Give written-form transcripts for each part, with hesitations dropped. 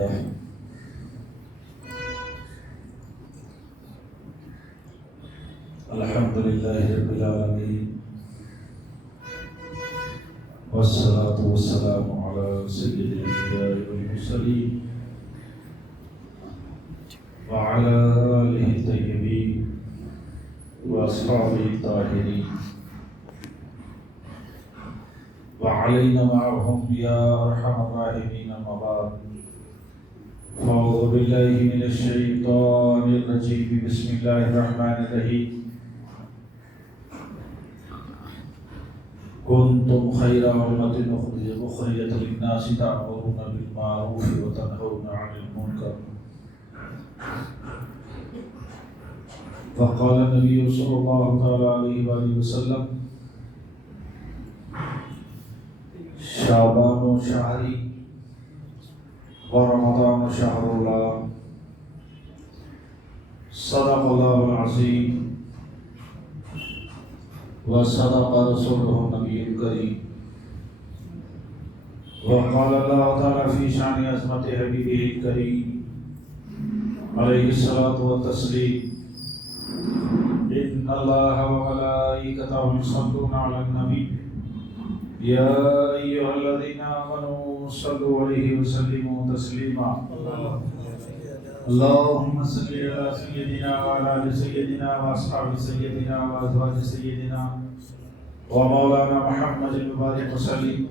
لله الحمد لله رب العالمين والصلاة والسلام على سيد الأنبياء والمرسلين وعلى آله الطيبين وأصحابه الطاهرين وعلينا معهم يا أرحم الراحمين. أما بعد فأعوذ بالله من الشيطان الرجيم. بسم الله الرحمن الرحيم. كنتم خير أمة أخرجت للناس تأمرون بالمعروف وتنهون عن المنكر. فقال النبي صلى الله عليه وآله وسلم شعبان شهري ورمضان شهر الله. صدق الله العظيم وصدق رسوله النبي الكريم. وقال الله تعالى في شأن عظمة حبيبه الكريم عليه الصلاة والتسليم إن الله وملائكته يصلون على النبي يا أيها الذين آمنوا صلوا عليه وسلموا تسليما. اللهم صل على سيدنا وعلى آل سيدنا وأصحاب سيدنا وأزواج سيدنا ومولانا محمد المبارك وسلم.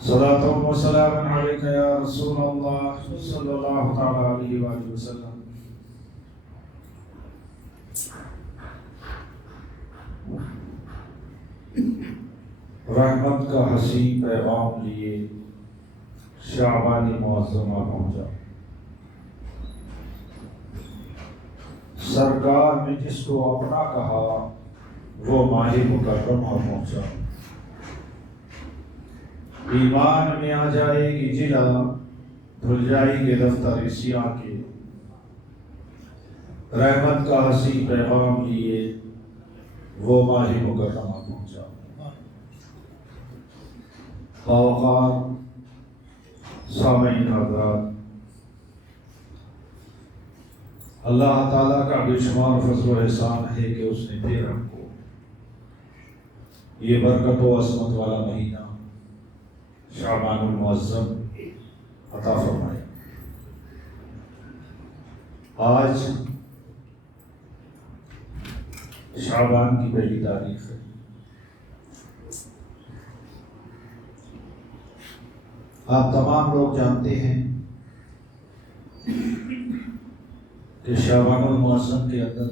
صلاة وسلام عليك يا رسول الله صلى الله تعالى عليه وآله وسلم. رحمت کا حسین پیغام لیے شعبانی معظمہ پہنچا. سرکار نے جس کو اپنا کہا وہ ماہ مکرمہ پہنچا. ایمان میں آ جائے گی جلا دھل جائے گی دفتر سیاہ کے. رحمت کا حسین پیغام لیے وہ ماہ مکرمہ پہنچا. باوقار سامعین حضرات، اللہ تعالیٰ کا بے شمار فضل و احسان ہے کہ اس نے پھر ہم کو یہ برکت و عظمت والا مہینہ شعبان المعظم عطا فرمایا. آج شعبان کی پہلی تاریخ ہے. آپ تمام لوگ جانتے ہیں کہ شعبان المعظم کے اندر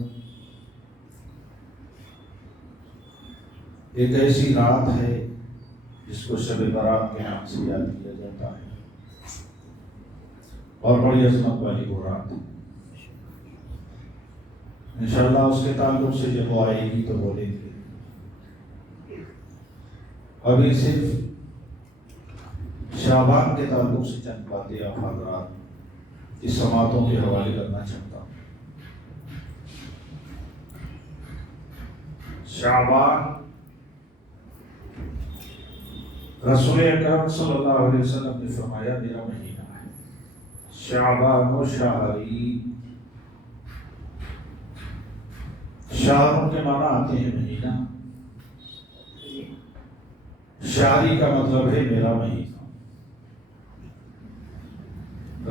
ایک ایسی رات ہے جس کو شب برات کے نام سے یاد کیا جاتا ہے اور بڑی عظمت والی وہ رات ہے. انشاءاللہ اس کے تعلق سے جب وہ آئے گی تو بولیں گے. ابھی صرف شعبان کے تعلق سے چند باتیں آپ حضرات اس سماعتوں کے حوالے کرنا چاہتا ہوں. شعبان رسول اکرم صلی اللہ علیہ وسلم نے فرمایا میرا مہینہ ہے. شعبان و شہری، شہروں کے معنی آتے ہیں مہینہ، شہری کا مطلب ہے میرا مہینہ.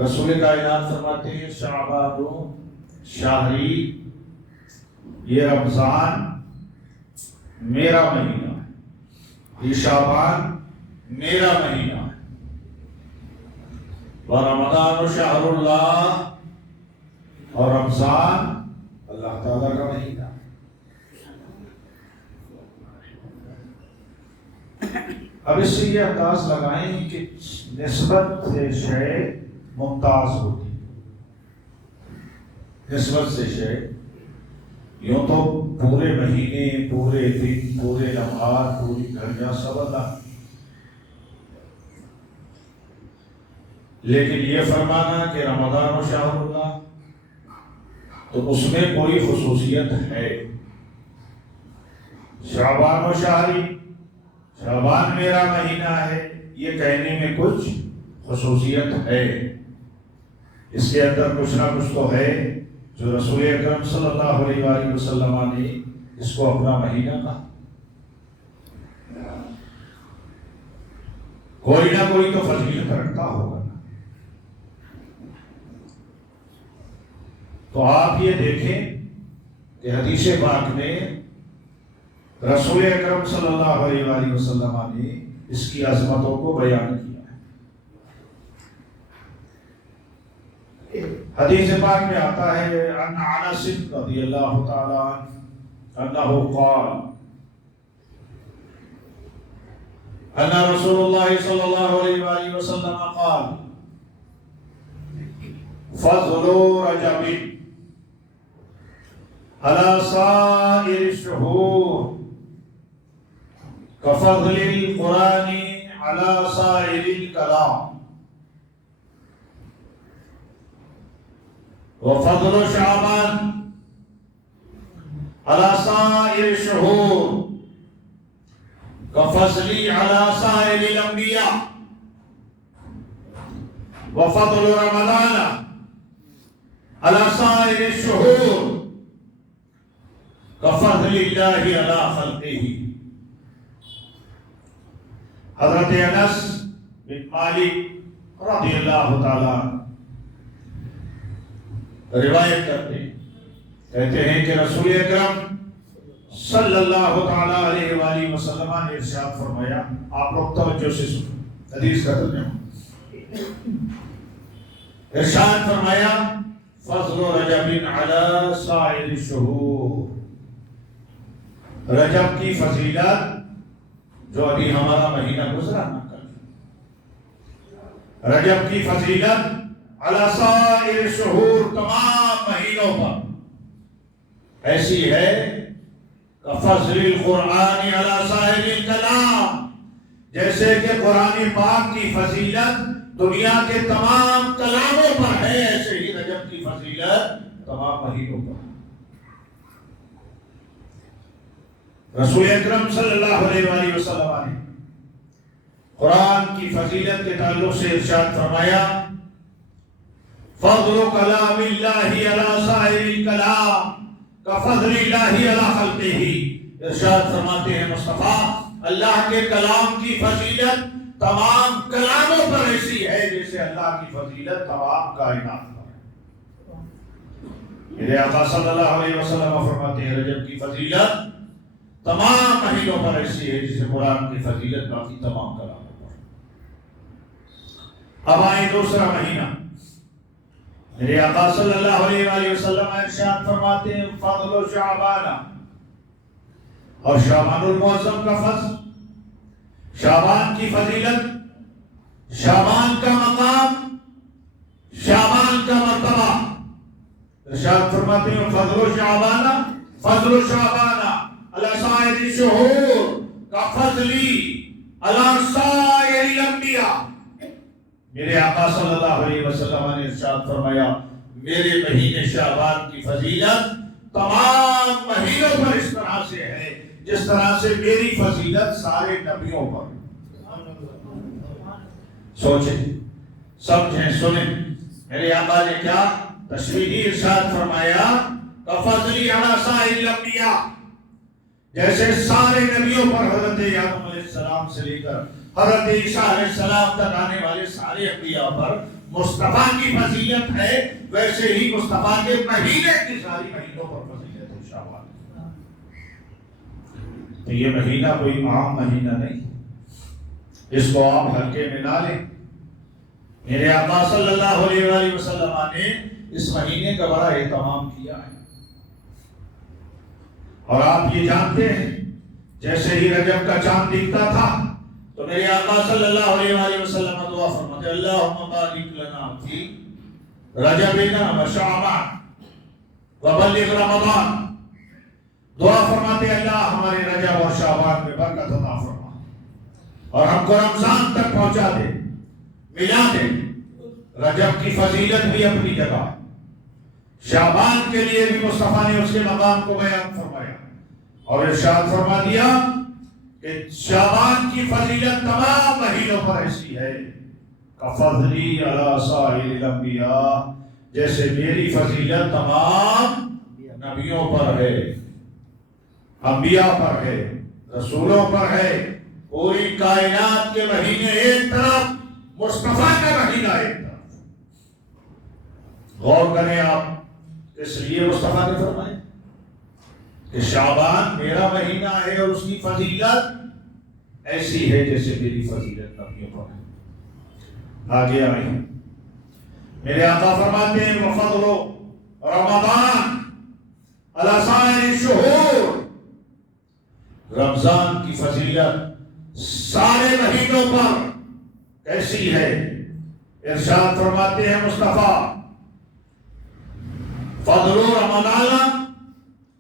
رسول کائنات فرماتے ہیں شعبان شہری، یہ رمضان میرا مہینہ ہے، یہ شعبان میرا مہینہ ہے. ورمضان شہر اللہ، اور رمضان اللہ تعالیٰ کا مہینہ ہے. اب اس سے یہ انداز لگائیں کہ نسبت سے شے ممتاز ہوتی، نسبت سے شے. یوں تو پورے مہینے، پورے دن، پورے لمحات، پوری گھڑیاں سب اللہ، لیکن یہ فرمانا کہ رمضان و شہر اللہ تو اس میں کوئی خصوصیت ہے. شعبان و شہری، شعبان میرا مہینہ ہے، یہ کہنے میں کچھ خصوصیت ہے، اس کے اندر کچھ نہ کچھ تو ہے جو رسول اکرم صلی اللہ علیہ وآلہ وسلم نے اس کو اپنا مہینہ کہا۔ کوئی نہ کوئی تو فضیلت رکھتا ہوگا۔ تو آپ یہ دیکھیں کہ حدیث پاک میں رسول اکرم صلی اللہ علیہ وآلہ وسلم نے اس کی عظمتوں کو بیان کیا ہے۔ حدیث پاک میں آتا ہے ان انس رضی اللہ تعالی عنہ انہ قال ان رسول اللہ صلی اللہ علیہ وآلہ وسلم قال فضل رجب على سائر الشهور كفضل القرآن على سائر الكلام وفضل شعبان على سائر الشهور كفضل على سائر الأنبياء وفضل رمضان على سائر الشهور كفضل الله على خلقه۔ حضرت انس بن مالک رضی اللہ تعالیٰ روایت کرتے ہیں، کہتے ہیں کہ رسول اکرم صلی اللہ تعالیٰ علیہ وآلہ وسلم نے ارشاد فرمایا، آپ لوگ توجہ سے سنیں، حدیث کا ترجمہ۔ ارشاد فرمایا فضل رجب علی سائر الشہور، رجب کی فضیلت جو ابھی ہمارا مہینہ گزرا نہ کر، رجب کی فضیلت علی سائر الشہور تمام مہینوں پر ایسی ہے کفضل القرآن علی سائر الکلام، جیسے کہ قرآن پاک کی فضیلت دنیا کے تمام کلاموں پر ہے، ایسے ہی رجب کی فضیلت تمام مہینوں پر۔ رسول اکرم صلی اللہ علیہ وآلہ وسلم نے قرآن کی فضیلت کے تعلق سے ارشاد فرمایا فضل کلام اللہ علی سائر الکلام کفضل اللہ علی خلقہ۔ ارشاد فرماتے ہیں مصطفیٰ اللہ کے کلام کی فضیلت تمام کلاموں پر ایسی ہے جیسے اللہ کی فضیلت تمام کائنات پر ہے۔ میرے آقا صلی اللہ علیہ وسلم فرماتے ہیں رجب کی فضیلت تمام مہینوں پر ایسی ہے جسے قرآن کی فضیلت باقی تمام کلاموں پر۔ اب آئیں دوسرا مہینہ، میرے آقا صلی اللہ علیہ وآلہ وسلم ارشاد فرماتے ہیں فضل شعبان، اور شعبان المعظم کا فضل، شعبان کی فضیلت، شعبان کا مقام، شعبان کا مرتبہ۔ ارشاد فرماتے ہیں فضل شعبان، فضل شعبان علی سائر الشہور کفضلی علی سائر الانبیاء۔ میرے آقا صلی اللہ علیہ وسلم نے ارشاد فرمایا میرے مہینے شعبان کی فضیلت تمام مہینوں پر اس طرح سے ہے جس طرح سے میری فضیلت سارے نبیوں پر۔ سوچیں، سمجھیں، سنیں، میرے آقا نے کیا تشریحی ارشاد فرمایا کفضلی علی سائر الانبیاء، جیسے سارے نبیوں پر حضرت آدم علیہ السلام سے لے کر حضرت عیسیٰ علیہ السلام تک آنے والے سارے انبیاء پر مصطفیٰ کی فضیلت ہے، ویسے ہی مصطفیٰ کے مہینے کی ساری مہینوں پر فضیلت ہے شعبان۔ تو یہ مہینہ کوئی عام مہینہ نہیں، اس کو آپ ہلکے میں نہ لیں۔ میرے آقا صلی اللہ علیہ وآلہ وسلم نے اس مہینے کا بڑا اہتمام کیا ہے، اور آپ یہ جانتے ہیں جیسے ہی رجب کا چاند دکھتا تھا تو میرے آقا صلی اللہ علیہ وآلہ وسلم دعا فرماتے اللہم بارک لنا فی رجبنا و شعبان وبلغ رمضان۔ دعا فرماتے اللہ ہمارے رجب اور شعبان میں برکت عطا فرما اور ہم کو رمضان تک پہنچا دے، ملا دے۔ رجب کی فضیلت بھی اپنی جگہ، شعبان کے لیے بھی مصطفیٰ نے اس کے مقام کو بیان فرمایا اور ارشاد فرما دیا کہ شعبان کی فضیلت تمام مہینوں پر ایسی ہے کفضلی علی سائر الانبیاء، جیسے میری فضیلت تمام نبیوں پر ہے، انبیاء پر ہے، رسولوں پر ہے۔ پوری کائنات کے مہینے ایک طرف، مصطفیٰ کا مہینہ ایک طرف۔ غور کریں آپ، اس لیے مصطفیٰ نے فرمایا کہ شعبان میرا مہینہ ہے اور اس کی فضیلت ایسی ہے جیسے میری فضیلت نبیوں پر ہے۔ آگے آئیں، میرے آقا فرماتے ہیں وفضل رمضان علی سائر الشہور، رمضان کی فضیلت سارے مہینوں پر کیسی ہے؟ ارشاد فرماتے ہیں مصطفیٰ فضل رمضان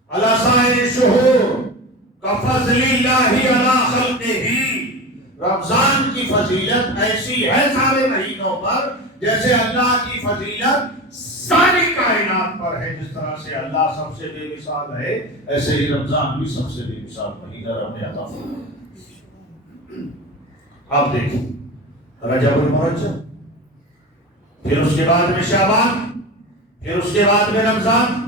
علی سائر الشہور کفضل اللہ علی خلقہ، رمضان کی فضیلت ایسی ہے سارے مہینوں پر جیسے اللہ کی فضیلت ساری کائنات پر ہے۔ جس طرح سے اللہ سب سے بے مثال ہے، ایسے ہی رمضان بھی سب سے بے مثال مہینہ رب نے عطا فرمایا۔ اب دیکھیں رجب المرجب، پھر اس کے بعد میں شعبان، پھر اس کے بعد میں رمضان۔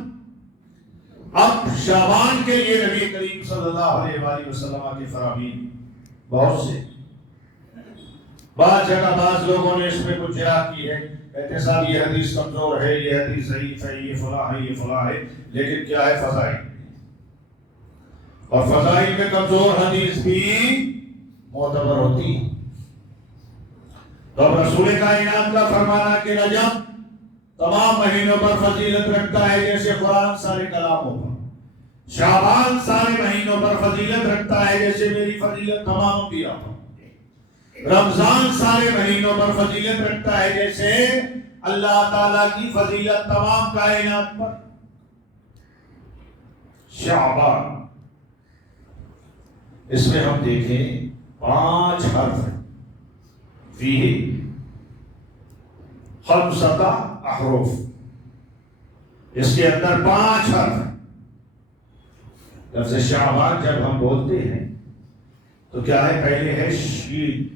اب شعبان کے لیے نبی کریم صلی اللہ علیہ وآلہ وسلم کے فرامین بہت سے، بعض جگہ بعض لوگوں نے اس میں کچھ جرا کی ہے، کہتے ہیں صاحب یہ حدیث کمزور ہے، یہ حدیث ضعیف ہے، یہ فلاں ہے، یہ فلاں ہے، لیکن کیا ہے فضائل، اور فضائل میں کمزور حدیث بھی معتبر ہوتی ہے۔ تو اب رسول کائنات کا فرمانا کہ رجب تمام مہینوں پر فضیلت رکھتا ہے جیسے قرآن سارے کلاموں پر، شعبان سارے مہینوں پر فضیلت رکھتا ہے جیسے میری فضیلت تمام انبیاء پر، رمضان سارے مہینوں پر فضیلت رکھتا ہے جیسے اللہ تعالیٰ کی فضیلت تمام کائنات پر۔ شعبان، اس میں ہم دیکھیں 5 حرف ہیں، فیہ خمسۃ احرف، اس کے اندر 5 حرف ہیں۔ لفظ شعبان جب ہم بولتے ہیں تو کیا ہے؟ پہلے ہے شین،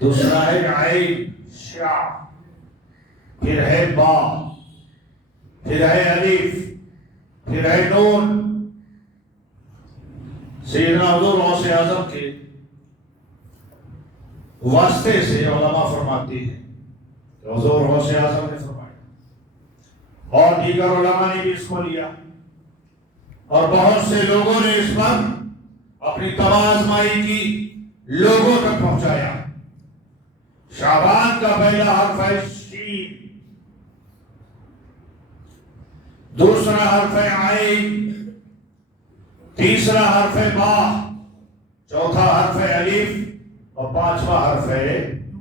دوسرا ہے عین شع، پھر ہے با، پھر ہے الف، پھر ہے نون۔ سیدنا حضور غوث اعظم کے واسطے سے علماء فرماتے ہیں کہ حضور غوث اعظم نے فرمایا، اور دیگر علماء نے بھی اس کو لیا، اور بہت سے لوگوں نے اس پر اپنی توازمائی کی، لوگوں تک پہنچایا۔ شعبان کا پہلا حرف ہے شین، دوسرا حرف ہے عین، تیسرا حرف ہے با، چوتھا حرف ہے الف، اور 5واں حرف ہے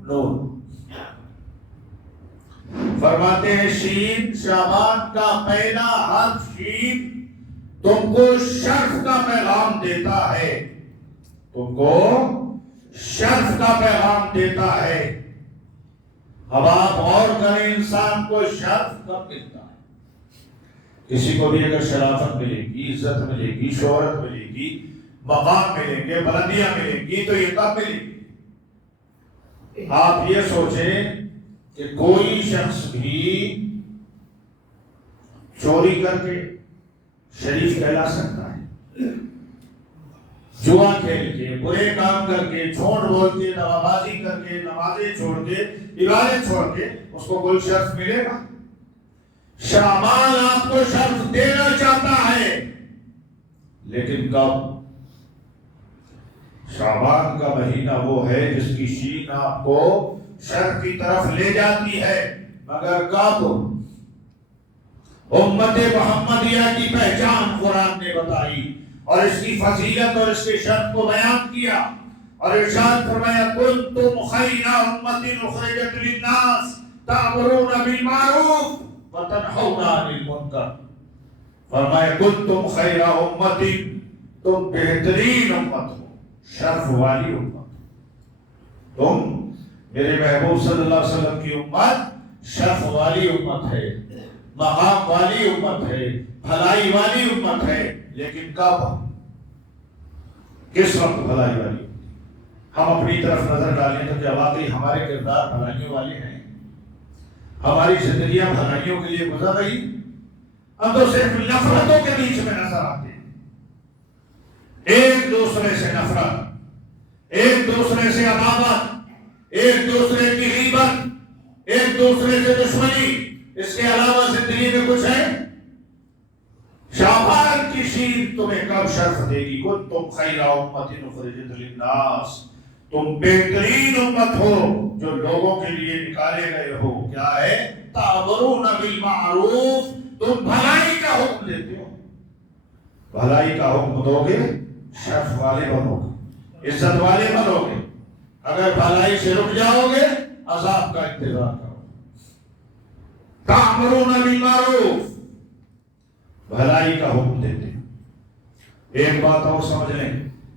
نون۔ فرماتے ہیں شین، شعبان کا پہلا حرف شین تم کو شرف کا پیغام دیتا ہے، تم کو شرف کا پیغام دیتا ہے۔ اب آپ غور کریں، انسان کو شرف کب ملتا ہے؟ کسی کو بھی اگر شرافت ملے گی، عزت ملے گی، شہرت ملے گی، مقام ملیں گے، بلندیاں ملیں گی، تو یہ کب ملے گی؟ آپ یہ سوچیں کہ کوئی شخص بھی چوری کر کے شریف کہلا سکتا ہے؟ جوا کھیل کے، برے کام کر کے، جھوٹ بول کے، نوابازی کر کے، نمازیں چھوڑ کے، عبادت چھوڑ کے اس کو کوئی شرف ملے گا؟ شعبان آپ کو شرف دینا چاہتا ہے، لیکن کب؟ شعبان کا مہینہ وہ ہے جس کی شین آپ کو شرف کی طرف لے جاتی ہے، مگر کب؟ امت محمدیہ کی پہچان قرآن نے بتائی اور اس کی فضیلت اور اس کے شرف کو بیان کیا، اور ارشاد فرمایا کنتم خیر امت اخرجت للناس تأمرون بالمعروف وتنہون عن المنکر۔ فرمایا کنتم خیر امت، تم بہترین امت ہو، شرف والی امت، تم میرے محبوب صلی اللہ علیہ وسلم کی امت شرف والی امت ہے، مقام والی امت ہے، بھلائی والی امت ہے، لیکن کب؟ کس وقت بھلائی والی؟ ہم اپنی طرف نظر ڈالیں تو کیا واقعی ہمارے کردار بھلائیوں والے ہیں؟ ہماری زندگیاں بھلائیوں کے لیے گزر رہی؟ ہم تو صرف نفرتوں کے بیچ میں نظر آتے ہیں، ایک دوسرے سے نفرت، ایک دوسرے سے عداوت، ایک دوسرے کی غیبت، ایک دوسرے سے دشمنی، اس کے علاوہ زندگی میں کچھ ہے؟ شعبان کی شیر تمہیں کب شرف دے گی؟ کنتم خیر امۃ اخرجت للناس، تم بہترین امت ہو جو لوگوں کے لیے نکالے گئے ہو۔ کیا ہے؟ تأمرون بالمعروف، تم بھلائی کا حکم دیتے ہو، بھلائی کا حکم دو گے شرف والے بنو گے، عزت والے بنو گے۔ اگر بھلائی سے رک جاؤ گے عذاب کا انتظار کرو۔ تأمرون بالمعروف، بھلائی کا حکم دیتے ہیں۔ ایک بات اور سمجھ لیں،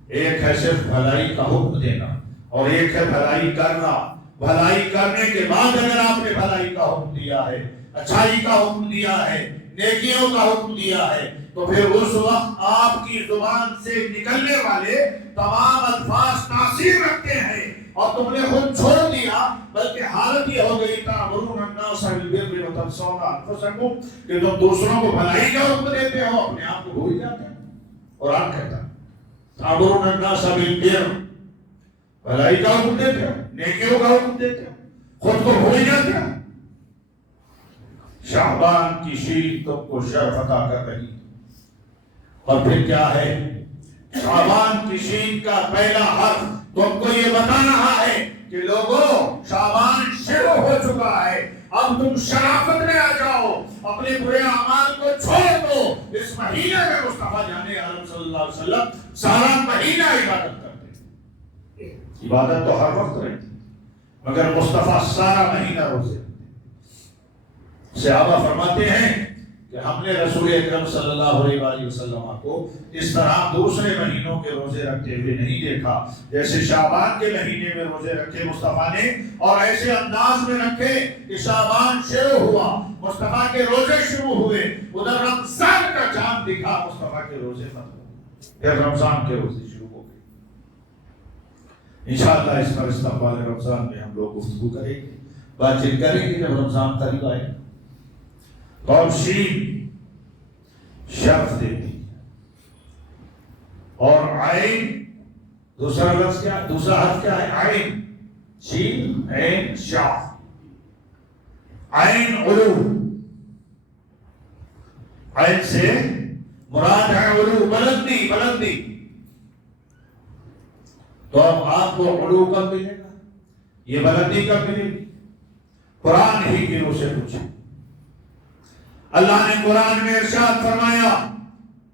ایک ہے صرف بھلائی کا حکم دینا اور ایک ہے بھلائی کرنا۔ بھلائی کرنے کے بعد اگر آپ نے بھلائی کا حکم دیا ہے، اچھائی کا حکم دیا ہے، نیکیوں کا حکم دیا ہے، تو پھر اس وقت آپ کی زبان سے نکلنے والے تمام الفاظ تاثیر رکھتے ہیں، اور تم نے خود چھوڑ دیا، بلکہ حالت یہ ہو گئی تأمرون الناس بالبر وتنسون انفسکم کہ تم دوسروں کو بھلائی کا حکم دیتے ہو، اپنے آپ کو بھول جاتے ہیں۔ قرآن کہتا ہے تأمرون الناس بالبر، بھلائی کا حکم دیتے ہو، نیکیوں کا حکم دیتے ہو، خود کو بھول جاتے ہو۔ شعبان کی شیر تم کو شرف عطا کر رہی، اور پھر کیا ہے؟ شعبان کی شین کا پہلا حرف تم کو یہ بتا رہا ہے کہ لوگوں شعبان شروع ہو چکا ہے، اب تم شرافت میں آ جاؤ، اپنے برے اعمال کو چھوڑ دو۔ اس مہینے میں مصطفیٰ جان عالم صلی اللہ علیہ وسلم سارا مہینہ عبادت کرتے، عبادت تو ہر وقت رہتی، مگر مصطفیٰ سارا مہینہ روزے رکھتے۔ صحابہ فرماتے ہیں کہ ہم نے رسول اکرم صلی اللہ علیہ وآلہ وسلم کو اس طرح دوسرے مہینوں کے روزے رکھتے ہوئے نہیں دیکھا، جیسے شعبان کے مہینے میں روزے رکھے مصطفیٰ نے، اور ایسے انداز میں رکھے کہ شعبان شروع ہوا، مصطفیٰ کے روزے شروع ہوئے، ادھر رمضان کا چاند دکھا، مصطفیٰ کے روزے ختم ہوئے، پھر رمضان کے روزے شروع ہو گئے۔ انشاءاللہ اس پر استقبال رمضان میں ہم لوگ گفتگو کریں گے، بات چیت کریں گے جب رمضان قریب آئے۔ اور شین شرف دیتی اور عین دوسرا لفظ کیا، دوسرا حرف کیا ہے؟ عین، شین عین شاف، عین علو، عین سے مراد ہے علو، بلندی، بلندی۔ تو اب آپ کو علو کب ملے گا، یہ بلندی کب ملے گی؟ قرآن ہی کی روح سے پوچھیں۔ اللہ نے قرآن میں ارشاد فرمایا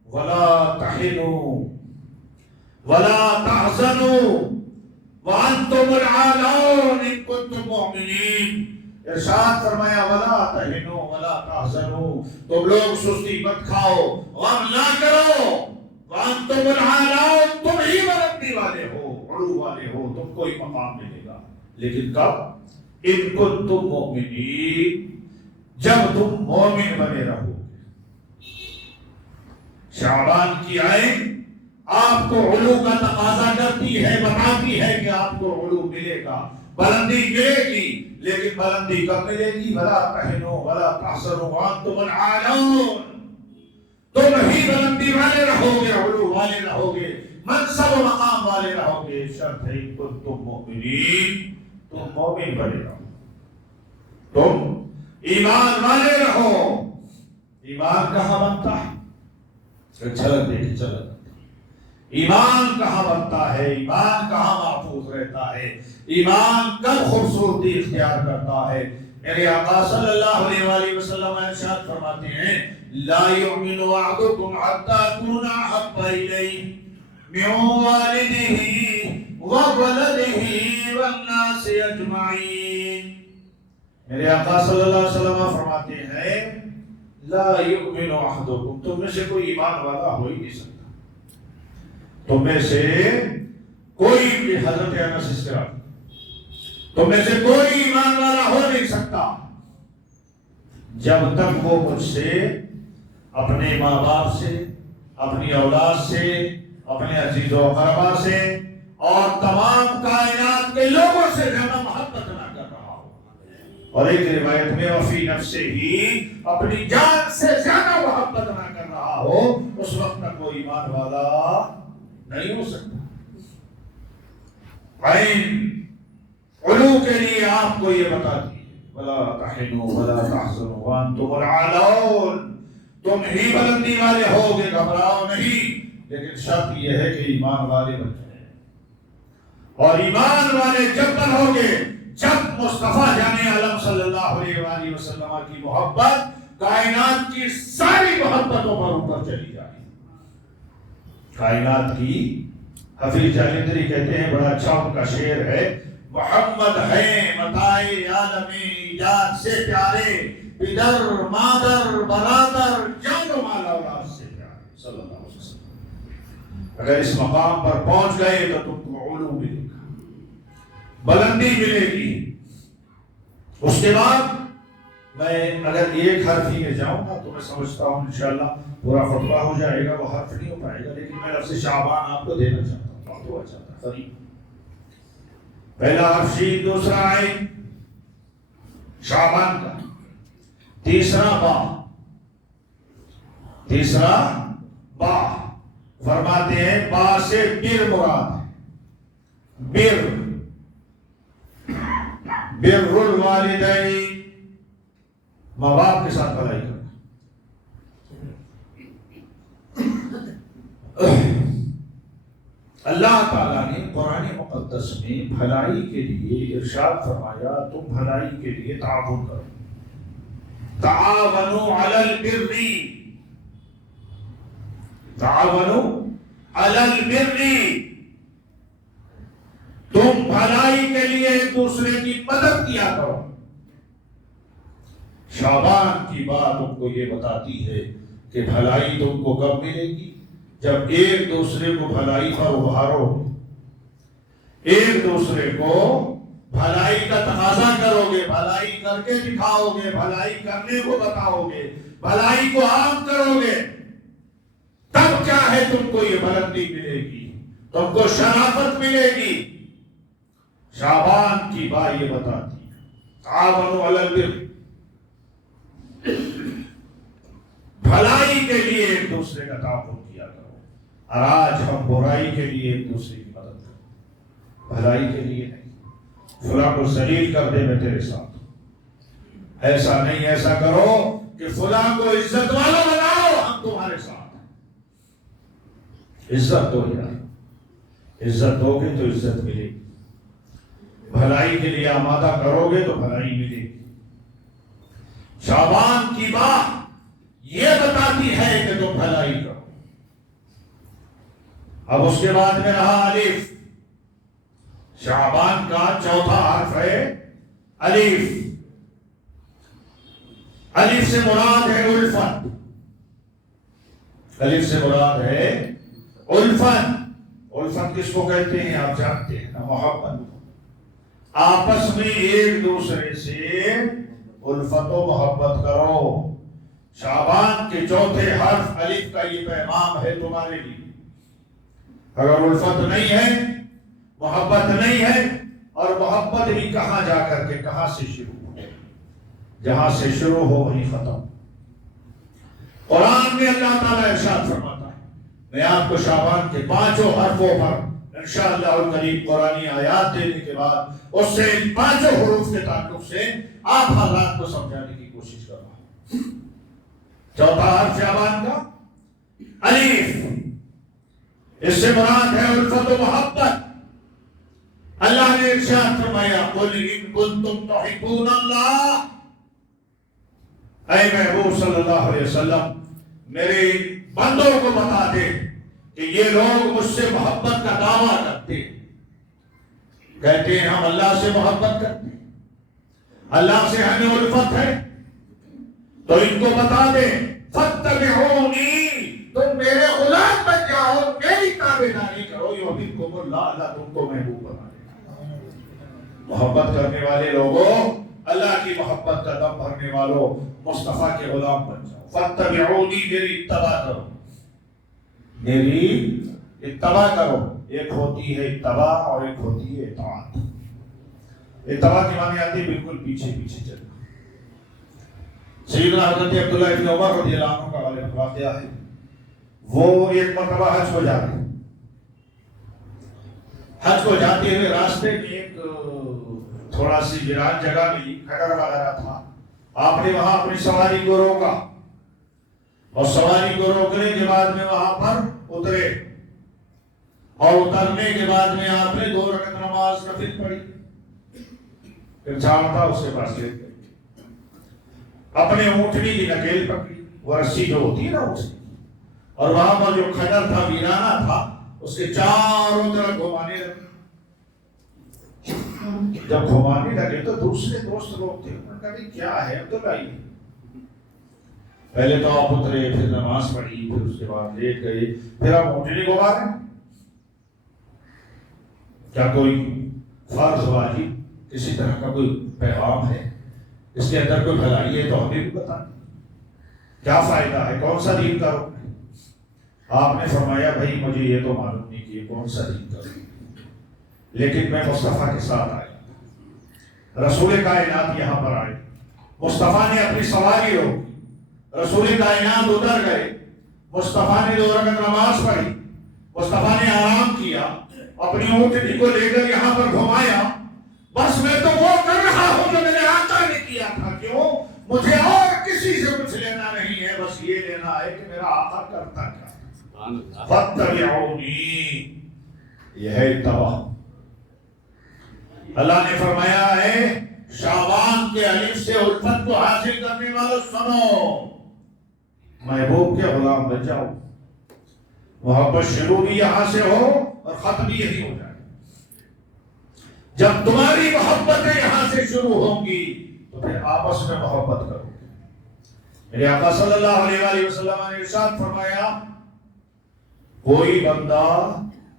وَلَا تَحِنُوا وَلَا تَحْزَنُوا وَأَنْتُمُ الْعَالَوْنَ إِن كُنتُم مُؤْمِنِينَ۔ ارشاد فرمایا وَلَا تَحِنُوا وَلَا تَحْزَنُوا، تم لوگ سستی مت کھاؤ، غم نہ کرو، وَأَنْتُمُ الْعَالَوْنَ، تم ہی بلندی والے ہو، علو والے ہو، تم کو ہی مقام ملے گا، لیکن کب؟ إِن كُنتُم مُؤْمِنِينَ، جب تم مومن بنے رہو۔ شعبان کی عین آپ کو علو کا تقاضا کرتی ہے، بتاتی ہے کہ آپ کو علو ملے گا، بلندی ملے گی، لیکن بلندی کب ملے گی؟ وَلَا تَحِنُوا وَلَا تَحْزَنُوا وَأَنْتُمُ الْعَالَوْنَ، تم ہی بلندی والے رہو گے، علو والے رہو گے، منصب و مقام والے رہو گے، شرط ہے تم مؤمنین، تم مومن بنے رہو، تم ایمان والے رہو۔ ایمان کہاں بنتا ہے؟ جھلک دیکھ جھلک، ایمان کہاں بنتا ہے، ایمان کہاں محفوظ رہتا ہے، ایمان کب خوبصورتی اختیار کرتا ہے؟ میرے آقا صلی اللہ علیہ وآلہ وسلم ارشاد فرماتے ہیں لا یؤمن احدکم حتی اکون احب الیہ من والدہ وولدہ والناس اجمعین۔ میرے آقا صلی اللہ علیہ وسلم فرماتے ہیں لا یؤمن احدکم، تم میں سے کوئی ایمان والا ہو ہی نہیں سکتا، تم میں سے کوئی بھی، حضرت انس اس طرح، تم میں سے کوئی ایمان والا ہو نہیں سکتا جب تک وہ مجھ سے، اپنے ماں باپ سے، اپنی اولاد سے، اپنے عزیز و اقربا سے اور تمام کائنات کے لوگوں سے زیادہ محبت نہ کر رہا ہو، اور ایک روایت میں وفی نفسہ ہی اپنی جان سے زیادہ محبت نہ کر رہا ہو، اس وقت تک وہ ایمان والا نہیں ہو سکتا۔ عین علو کے لیے آپ کو یہ بتاتی ہے وَلَا تَحِنُوا وَلَا تَحْزَنُوا وَأَنْتُمُ الْأَعْلَوْنَ، تم ہی بلندی والے ہوگے، گھبراؤ نہیں، لیکن شرط یہ ہے کہ ایمان والے بن جائیں، اور ایمان والے جب بنو گے جب مصطفیٰ جان عالم صلی اللہ علیہ وآلہ وسلم کی محبت کائنات کی ساری محبتوں پر اوپر چلی جائے۔ کائنات کی حفیظ جالندری کہتے ہیں، بڑا اچھا ان کا شعر ہے، محمد ہے متاع عالم ایجاد سے پیارے، پدر مادر برادر جان و مال اولاد سے پیارے صلی اللہ علیہ وسلم۔ اگر اس مقام پر پہنچ گئے تو تم کو علو ملے گا، بلندی ملے گی۔ اس کے بعد میں اگر ایک حرف ہی میں جاؤں گا تو میں سمجھتا ہوں انشاءاللہ پورا خطبہ ہو جائے گا، وہ حرف نہیں ہو پائے گا، لیکن میں لفظ شعبان آپ کو دینا چاہتا ہوں، بہت ہوا چاہتا ہے قریب۔ پہلا حرف شین، دوسرا عین شعبان کا، تیسرا با، تیسرا با، فرماتے ہیں با سے بر مراد ہے، بر، بر الوالدین، ماں باپ کے ساتھ بھلائی کرنا۔ اللہ تعالیٰ نے قرآن مقدس میں بھلائی کے لیے ارشاد فرمایا تم بھلائی کے لیے تعاون کرو، تعاونوا علی البر، تعاونوا علی البر، تم بھلائی کے لیے ایک دوسرے کی مدد کیا کرو۔ شعبان کی بات تم کو یہ بتاتی ہے کہ بھلائی تم کو کب ملے گی؟ جب ایک دوسرے کو بھلائی پر ابھارو، ایک دوسرے کو بھلائی کا تقاضا کرو گے، بھلائی کر کے دکھاؤ گے، بھلائی کرنے کو بتاؤ گے، بھلائی کو عام کرو گے، تب کیا ہے تم کو یہ بلندی ملے گی، تم کو شرافت ملے گی۔ شعبان کی بات یہ بتاتی ہے تعاونوا علی البر، بھلائی کے لیے ایک دوسرے کا تعاون کیا کرو، اور آج ہم برائی کے لیے ایک دوسرے کی مدد کرو، بھلائی کے لیے نہیں۔ فلاں کو ذلیل کر دے میں تیرے ساتھ، ایسا نہیں، ایسا کرو کہ فلاں کو عزت والا بناؤ، ہم تمہارے ساتھ ہیں۔ عزت دو یار، عزت دو گے تو عزت ملے گی، بھلائی کے لیے آمادہ کرو گے تو بھلائی ملے گی۔ شعبان کی بات یہ بتاتی ہے کہ تم بھلائی کرو۔ اب اس کے بعد میں رہا الف، شعبان کا چوتھا حرف ہے الف، الف سے مراد ہے الفت، الف سے مراد ہے الفت۔ الفت کس کو کہتے ہیں آپ جانتے ہیں، محبت، آپس میں ایک دوسرے سے الفت و محبت کرو۔ شعبان کے چوتھے حرف الف کا یہ پیغام ہے تمہارے لیے۔ اگر الفت نہیں ہے، محبت نہیں ہے، اور محبت بھی کہاں جا کر کے کہاں سے شروع ہو، جہاں سے شروع ہو وہیں ختم۔ قرآن میں اللہ تعالیٰ ارشاد فرماتا ہے، میں آپ کو شعبان کے پانچوں حرفوں پر انشاءاللہ القریب قرآنی آیات دینے کے بعد اس سے ان پانچوں حروف کے تعلق سے آپ حضرات کو سمجھانے کی کوشش کر رہا ہوں۔ چوتھا حرف شعبان کا الف، اس سے مراد ہے الفت و محبت۔ اللہ نے ارشاد فرمایا قل ان کنتم تحبون اللہ، اے محبوب صلی اللہ علیہ وسلم میرے بندوں کو بتا دے کہ یہ لوگ مجھ سے محبت کا دعویٰ کرتے ہیں، کہتے ہیں ہم اللہ سے محبت کرتے ہیں، اللہ سے ہمیں الفت ہے، تو ان کو بتا دے فاتبعونی، تم میرے غلام بن جاؤ، میری تابعداری کرو، یحببکم اللہ، اللہ تم کو محبوب بنا دے۔ محبت کرنے والے لوگوں، اللہ کی محبت کا دم بھرنے والوں، مصطفیٰ کے غلام بن جاؤ۔ فاتبعونی، میری اتباع کرو، میری اتباع کرو۔ ایک ہوتی ہے اتباع اور ایک ہوتی ہے اطاعت۔ اتباع کی معنی آتی ہے بالکل پیچھے پیچھے چلنا۔ سیدنا حضرت عبداللہ ابن عمر رضی اللہ عنہ کا غالب واقعہ ہے، وہ ایک مرتبہ حج کو جا رہے، حج کو جاتے ہوئے راستے میں ایک تھوڑا سی ویران جگہ ملی، کھڈر وغیرہ تھا۔ آپ نے وہاں اپنی سواری کو روکا اور سواری کو روکنے کے بعد میں وہاں پر اترے، اور اترنے کے بعد میں آپ نے 2 رکعت نماز نفل پڑھی۔ پھر جھاڑ تھا اس کے پاس لے گئے، اپنے اونٹنی کی نکیل پکڑی، وہ رسی جو ہوتی ہے نا اونٹنی، اور وہاں پر جو کھڈر تھا، ویرانہ تھا، اس کے چاروں طرف گھمانے لگے۔ جب گھمانے لگے تو دوسرے دوست لوگ تھے، انہوں نے کہا کیا ہے عبداللہ یہ؟ پہلے تو آپ اترے، پھر نماز پڑھی، پھر اس کے بعد لیٹ گئے، پھر آپ اونٹنی گھما رہے ہیں، کیا کوئی فرض واجب کسی طرح کا کوئی پیغام ہے، اس کے اندر کوئی بھلائی ہے تو ہمیں بھی بتائیں، کیا فائدہ ہے، کون سا دین کا رکن ہے؟ آپ نے فرمایا بھائی مجھے یہ تو معلوم نہیں کہ کون سا دین کا رکن ہے، لیکن میں مصطفیٰ کے ساتھ آیا، رسول کائنات یہاں پر آئے، مصطفیٰ نے اپنی سواری روکی، رسول کائنات اتر گئے، مصطفیٰ نے 2 رکعت نماز پڑھی، مصطفیٰ نے آرام کیا، اپنی اونٹنی کو لے کر یہاں پر گھمایا، بس میں تو وہ کر رہا ہوں جو میرے آقا نے کیا تھا، کیوں؟ مجھے اور کسی سے کچھ لینا نہیں ہے، بس یہ لینا ہے کہ میرا آقا کرتا کیا، فاتبعونی، یہ ہے اتباع۔ اللہ نے فرمایا ہے شعبان کے الف سے الفت کو حاصل کرنے والوں سنو، محبوب کے غلام بن جاؤ، محبت شروع بھی یہاں سے ہو اور ختم بھی یہی ہو جائے۔ جب تمہاری محبتیں یہاں سے شروع ہوں گی تو پھر آپس میں محبت کرو گے۔ میرے آقا صلی اللہ علیہ وآلہ وسلم نے ارشاد فرمایا کوئی بندہ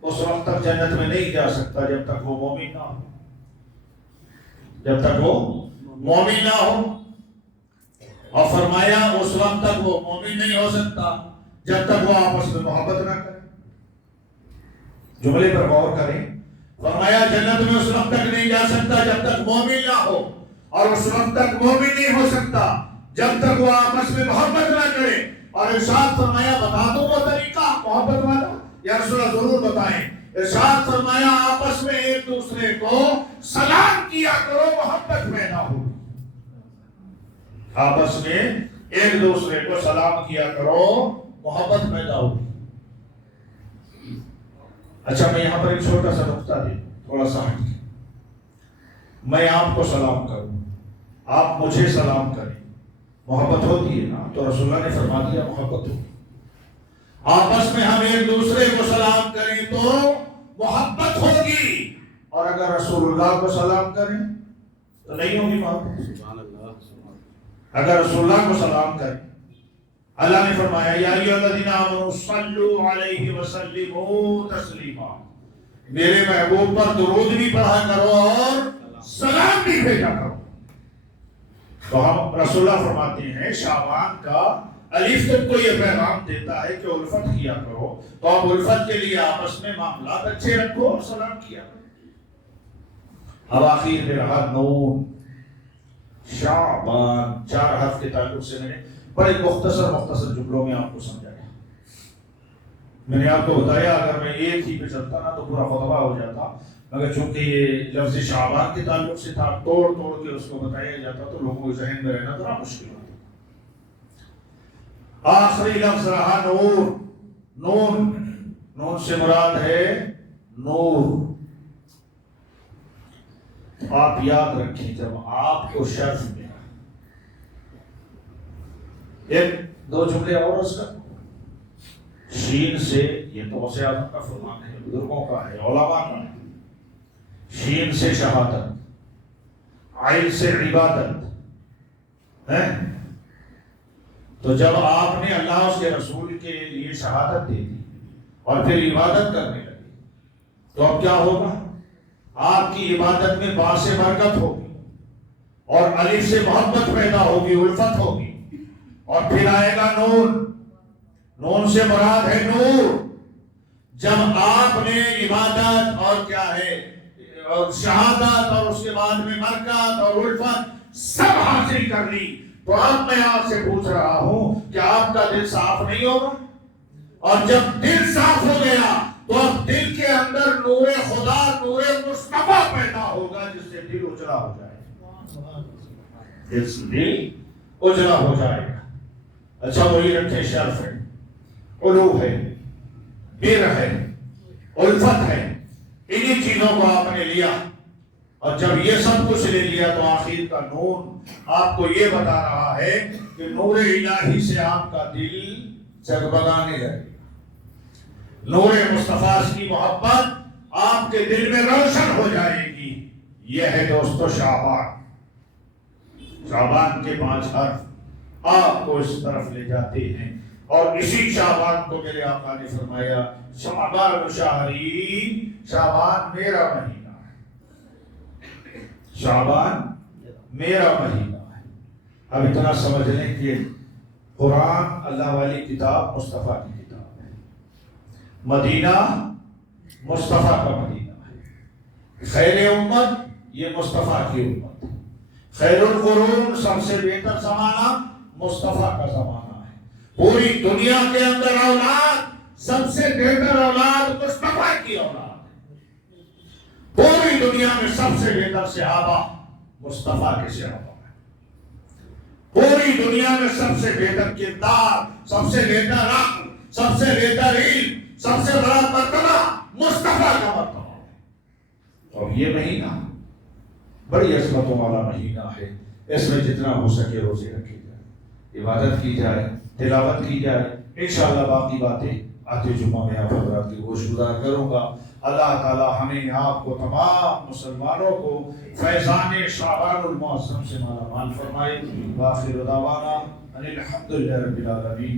اس وقت تک جنت میں نہیں جا سکتا جب تک وہ مومن نہ ہو، جب تک وہ مومن نہ ہو، اور فرمایا اس وقت تک وہ مومن نہیں ہو سکتا جب تک وہ آپس میں محبت نہ کرے۔ جملے پر غور کریں، فرمایا جنت میں اس وقت تک نہیں جا سکتا جب تک مومن نہ ہو، اور اس وقت تک مومن نہیں ہو سکتا جب تک وہ آپس میں محبت نہ کرے۔ اور ارشاد فرمایا بتا دوں وہ طریقہ محبت والا؟ یا رسول اللہ ضرور بتائیں۔ ارشاد فرمایا آپس میں ایک دوسرے کو سلام کیا کرو، محبت پیدا ہو۔ آپس میں ایک دوسرے کو سلام کیا کرو، محبت پیدا ہو۔ اچھا میں یہاں پر ایک چھوٹا سا نقطہ دے، تھوڑا سا ہٹ کے، میں آپ کو سلام کروں، آپ مجھے سلام کریں، محبت ہوتی ہے نا؟ تو رسول اللہ نے فرما دیا محبت ہوتی۔ آپس میں ہم ایک دوسرے کو سلام کریں تو محبت ہوگی، اور اگر رسول اللہ کو سلام کریں تو نہیں ہوگی محبت۔ اگر رسول اللہ کو سلام کریں، اللہ نے فرمایا یا ایھا الذین آمنوا صلوا علیہ وسلموا تسلیما، میرے محبوب پر درود بھی پڑھا کرو اور سلام بھی بھیجا کرو۔ تو ہم رسول اللہ فرماتے ہیں شعبان کا الف تم کو یہ پیغام دیتا ہے کہ الفت کیا کرو، تو اب الفت کے لیے آپس میں معاملات اچھے رکھو اور سلام کیا کرو۔ اب آخر میں رہا نون، شعبان 4 حرف کے تعلق سے میں نے بڑے مختصر جملوں میں آپ کو سمجھایا۔ میں نے آپ کو بتایا اگر میں ایک ہی پہ چلتا نا تو پورا خطبہ ہو جاتا، مگر چونکہ یہ لفظ شعبان کے تعلق سے تھا، توڑ کے اس کو بتایا جاتا تو لوگوں کے ذہن میں رہنا ذرا مشکل ہوتا۔ آخری لفظ رہا نور، نون سے مراد ہے نور۔ آپ یاد رکھیں جب آپ کو شرف ملا، ایک 2 جملے اور اس کا شین سے، یہ تو غوث اعظم کا فرمان ہے، بزرگوں کا ہے، علماء کا ہے، شین سے شہادت، عین سے عبادت ہے۔ تو جب آپ نے اللہ اس کے رسول کے لیے شہادت دے دی اور پھر عبادت کرنے لگے تو اب کیا ہوگا؟ آپ کی عبادت میں با سے برکت ہوگی اور الف سے محبت پیدا ہوگی، الفت ہوگی، اور پھر آئے گا نون، نون سے مراد ہے نور۔ جب آپ نے عبادت اور کیا ہے اور شہادت اور اس کے بعد میں برکت اور الفت سب حاصل کر لی، تو اب میں آپ سے پوچھ رہا ہوں کہ آپ کا دل صاف نہیں ہوگا؟ اور جب دل صاف ہو گیا تو اب دل کے اندر نور خدا، نور مصطفیٰ پیدا ہوگا، جس سے دل اجلا ہو جائے گا، دل اجلا ہو جائے گا۔ اچھا وہی رکھے، شرف ہے، علو ہے، بر ہے، الفت ہے، انہی چیزوں کو آپ نے لیا، اور جب یہ سب کچھ لے لیا تو آخر کا نور آپ کو یہ بتا رہا ہے کہ نور الہی سے آپ کا دل جگبگانے لگے گا، نور مصطفیٰ کی محبت آپ کے دل میں روشن ہو جائے گی۔ یہ ہے دوستو شعبان، شعبان کے 5 حرف آپ کو اس طرف لے جاتے ہیں، اور اسی شعبان کو میرے آقا نے فرمایا شعبان شہری، شعبان میرا مہینہ ہے، شعبان میرا مہینہ ہے۔ اب اتنا سمجھ لیں کہ قرآن اللہ والی کتاب مصطفیٰ کی کتاب ہے، مدینہ مصطفیٰ کا مدینہ ہے، خیر امت یہ مصطفیٰ کی امت ہے، خیر القرون سب سے بہتر زمانہ مصطفیٰ کا زمانہ ہے، پوری دنیا کے اندر اولاد سب سے بہتر اولاد مصطفیٰ کی اولاد ہے، پوری دنیا میں سب سے بہتر صحابہ مصطفیٰ کے صحابہ ہیں، پوری دنیا میں سب سے بہتر کردار، سب سے بہتر عقل، سب سے بہتر علم، سب سے بڑا مرتبہ مصطفیٰ کا مرتبہ ہے۔ اور یہ مہینہ بڑی عظمتوں والا مہینہ ہے، اس میں جتنا ہو سکے روزے رکھی جائے، عبادت کی جائے، تلاوت کی جائے، انشاءاللہ باقی باتیں آتے جمعہ میں آپ حضرات کی گوشگزار کروں گا۔ اللہ تعالی ہمیں آپ کو تمام مسلمانوں کو فیضان شعبان المعظم سے مالا مال فرمائے۔ وآخر دعوانا ان الحمد للہ رب العالمین۔